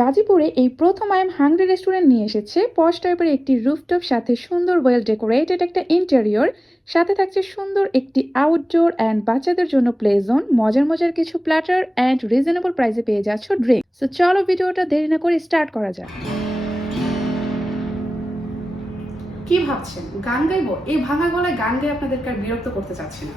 গাজীপুরে এই প্রথম আই এম হাংরি রেস্টুরেন্ট নিয়ে এসেছে পশ টাইপের একটি রুফটপ, সাথে সুন্দর ওয়েল ডেকোরেটেড একটা ইন্টেরিয়র, সাথে থাকছে সুন্দর একটি আউটডোর অ্যান্ড বাচ্চাদের জন্য প্লে জোন, মজার মজার কিছু প্ল্যাটার অ্যান্ড রিজনেবল প্রাইসে পেয়ে যাচ্ছ ড্রিঙ্ক। সো চলো ভিডিওটা দেরি না করে স্টার্ট করা যাক। কি ভাবছেন গান গাইবো? এই ভাঙা গলায় গান গাই আপনাদেরকে আর বিরক্ত করতে চাচ্ছি না।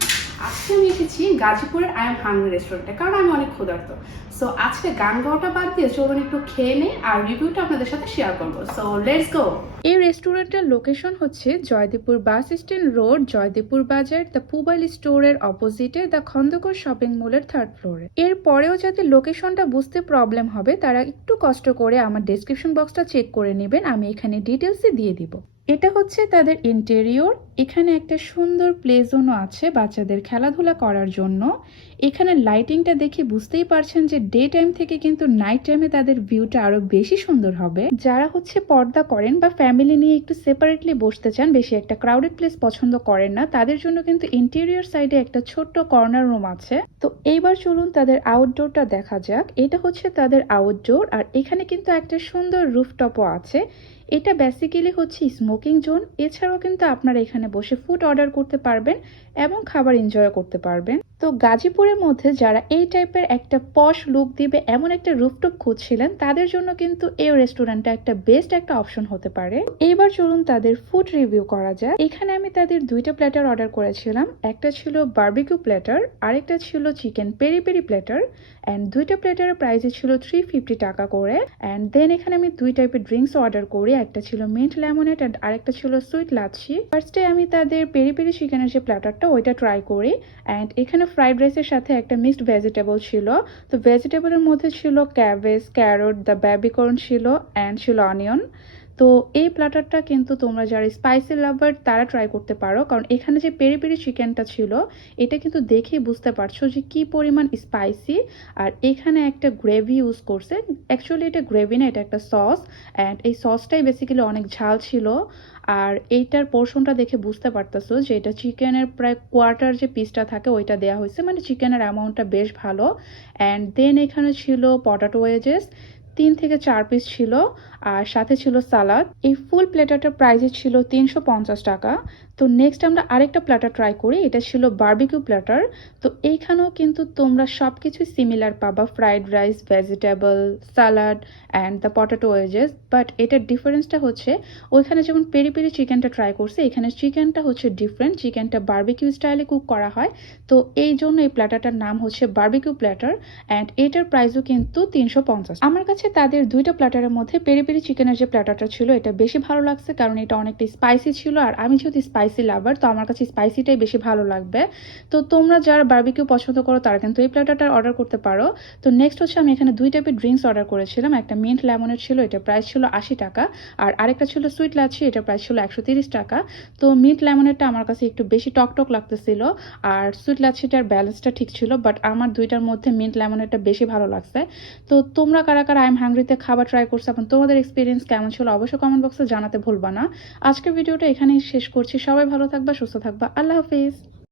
আজকে আমি এসেছি গাজীপুরের আই এম হাংরি রেস্টুরেন্টে, কারণ আমি অনেক ক্ষুধার্ত। সো আজকে গান গাওয়াটা বাদ দিয়ে চলুন একটু খেয়ে নেই আর রিভিউটা আপনাদের সাথে শেয়ার করবো। So let's go. এই রেস্টুরেন্টের লোকেশন হচ্ছে Joydebpur bus stand road, Joydebpur বাজার, দ্য পুবাইল স্টোরের অপোজিটে দ্য খন্দকর শপিং মলের 3rd ফ্লোরে। এর পরেও যাতে লোকেশনটা বুঝতে প্রবলেম হবে তারা একটু কষ্ট করে আমার ডেসক্রিপশন বক্সটা চেক করে নেবেন, আমি এখানে ডিটেলসে দিয়ে দিব। এটা হচ্ছে তাদের ইন্টেরিয়র। এখানে একটা সুন্দর প্লে জোনও আছে বাচ্চাদের খেলাধুলা করার জন্য। এখানে লাইটিংটা দেখে বুঝতেই পারছেন যে ডে টাইম থেকে কিন্তু নাইট টাইমে তাদের ভিউটা আরো বেশি সুন্দর হবে। যারা হচ্ছে পর্দা করেন বা ফ্যামিলি নিয়ে একটু সেপারেটলি বসতে চান, বেশি একটা ক্রাউডেড প্লেস পছন্দ করেন না, তাদের জন্য কিন্তু ইন্টেরিয়র সাইডে একটা ছোট্ট কর্নার রুম আছে। তো এইবার চলুন তাদের আউটডোরটা দেখা যাক। এটা হচ্ছে তাদের আউটডোর, আর এখানে কিন্তু একটা সুন্দর রুফটপও আছে। এটা বেসিক্যালি হচ্ছে স্মোকিং জোন। এছাড়াও কিন্তু আপনারা এখানে বসে ফুড অর্ডার করতে পারবেন এবং খাবার এনজয় করতে পারবেন। তো গাজীপুরের মধ্যে যারা এই টাইপের একটা পশ লুক দিবে এমন একটা রুফটপ খুঁজছিলেন, তাদের জন্য কিন্তু এই রেস্টুরেন্টটা একটা বেস্ট একটা অপশন হতে পারে। এইবার চলুন তাদের ফুড রিভিউ করা যায়। এখানে আমি তাদের 2টা প্ল্যাটার অর্ডার করেছিলাম। একটা ছিল বারবিকিউ প্ল্যাটার, আরেকটা ছিল chicken peri peri platter. And 2টা প্ল্যাটারের প্রাইস ছিল 350 টাকা করে। অ্যান্ড দেন এখানে আমি 2 টাইপের ড্রিঙ্কস অর্ডার করি। একটা ছিল মিন্ট লেমনেড অ্যান্ড আরেকটা ছিল সুইট লাচ্ছি। ফার্স্টে আমি তাদের পেরি পেরি চিকেনের যে প্ল্যাটারটা ওইটা ট্রাই করি। অ্যান্ড এখানে ফ্রাইড রাইসের সাথে একটা মিক্সড ভেজিটেবল ছিল। তো ভেজিটেবলের মধ্যে ছিল ক্যাবেজ, ক্যারট, দ্য বেবিকর্ন ছিল অ্যান্ড ছিল অনিয়ন। তো এই প্ল্যাটারটা কিন্তু তোমরা যারা স্পাইসি লাভার তারা ট্রাই করতে পারো, কারণ এখানে যে পেরি পেরি চিকেনটা ছিল এটা কিন্তু দেখেই বুঝতে পারছো যে কি পরিমাণ স্পাইসি। আর এখানে একটা গ্রেভি ইউজ করছে। অ্যাকচুয়ালি এটা গ্রেভি না, এটা একটা সস। অ্যান্ড এই সসটাই বেসিক্যালি অনেক ঝাল ছিল। আর এইটার পোর্শনটা দেখে বুঝতে পারতেছো যে এটা চিকেনের প্রায় কোয়ার্টার যে পিসটা থাকে ওইটা দেওয়া হয়েছে, মানে চিকেনের অ্যামাউন্টটা বেশ ভালো। অ্যান্ড দেন এখানে ছিল পটাটো ওয়েজেস, 3 থেকে 4 পিস ছিল, আর সাথে ছিল সালাদ। এই ফুল প্লেটারটার প্রাইস ছিল 350 টাকা। তো নেক্সট আমরা আরেকটা প্ল্যাটার ট্রাই করি। এটা ছিল বারবিকিউ প্ল্যাটার। তো এইখানেও কিন্তু তোমরা সব কিছুই সিমিলার পাবা, fried rice, vegetable, salad and the potato wages. But এটার ডিফারেন্সটা হচ্ছে ওইখানে যেমন পেরি পেরি চিকেনটা ট্রাই করছে, এখানে চিকেনটা হচ্ছে ডিফারেন্ট। চিকেনটা বারবিকিউ স্টাইলে কুক করা হয়। তো এই জন্য এই প্ল্যাটারটার নাম হচ্ছে বারবিকিউ প্ল্যাটার। অ্যান্ড এটার প্রাইসও কিন্তু 350। আমার কাছে তাদের 2টা প্ল্যাটারের মধ্যে পেরি পেরি চিকেনের যে প্ল্যাটারটা ছিল এটা বেশি ভালো লাগছে, কারণ এটা অনেকটা স্পাইসি ছিল। আর আমি যেহেতু স্পাইসি লাভার, তো আমার কাছে স্পাইসিটাই বেশি ভালো লাগবে। তো তোমরা যারা বারবিকিউ পছন্দ করো তারা কিন্তু এই প্ল্যাটারটা অর্ডার করতে পারো। তো নেক্সট হচ্ছে আমি এখানে 2 টাইপের ড্রিঙ্কস অর্ডার করেছিলাম। একটা মিন্ট লেমনেড ছিল, এটার প্রাইস ছিল 80 টাকা। আর আরেকটা ছিল সুইট লাচ্ছি, এটার প্রাইস ছিল 130 টাকা। তো মিন্ট লেমনেডটা আমার কাছে একটু বেশি টক লাগতেছিল, আর সুইট লাচ্ছিটার ব্যালেন্সটা ঠিক ছিল। বাট আমার দুইটার মধ্যে মিন্ট লেমনেডটা বেশি ভালো লাগছে। তো তোমরা কারা কারা আই এম হাংরিতে খাবার ট্রাই করছো এবং তোমাদের এক্সপিরিয়েন্স কেমন ছিল অবশ্যই কমেন্ট বক্সে জানাতে ভুলবা না। আজকের ভিডিওটা এখানেই শেষ করছি। সবাই ভালো থাকবা, সুস্থ থাকবা। আল্লাহ হাফিজ।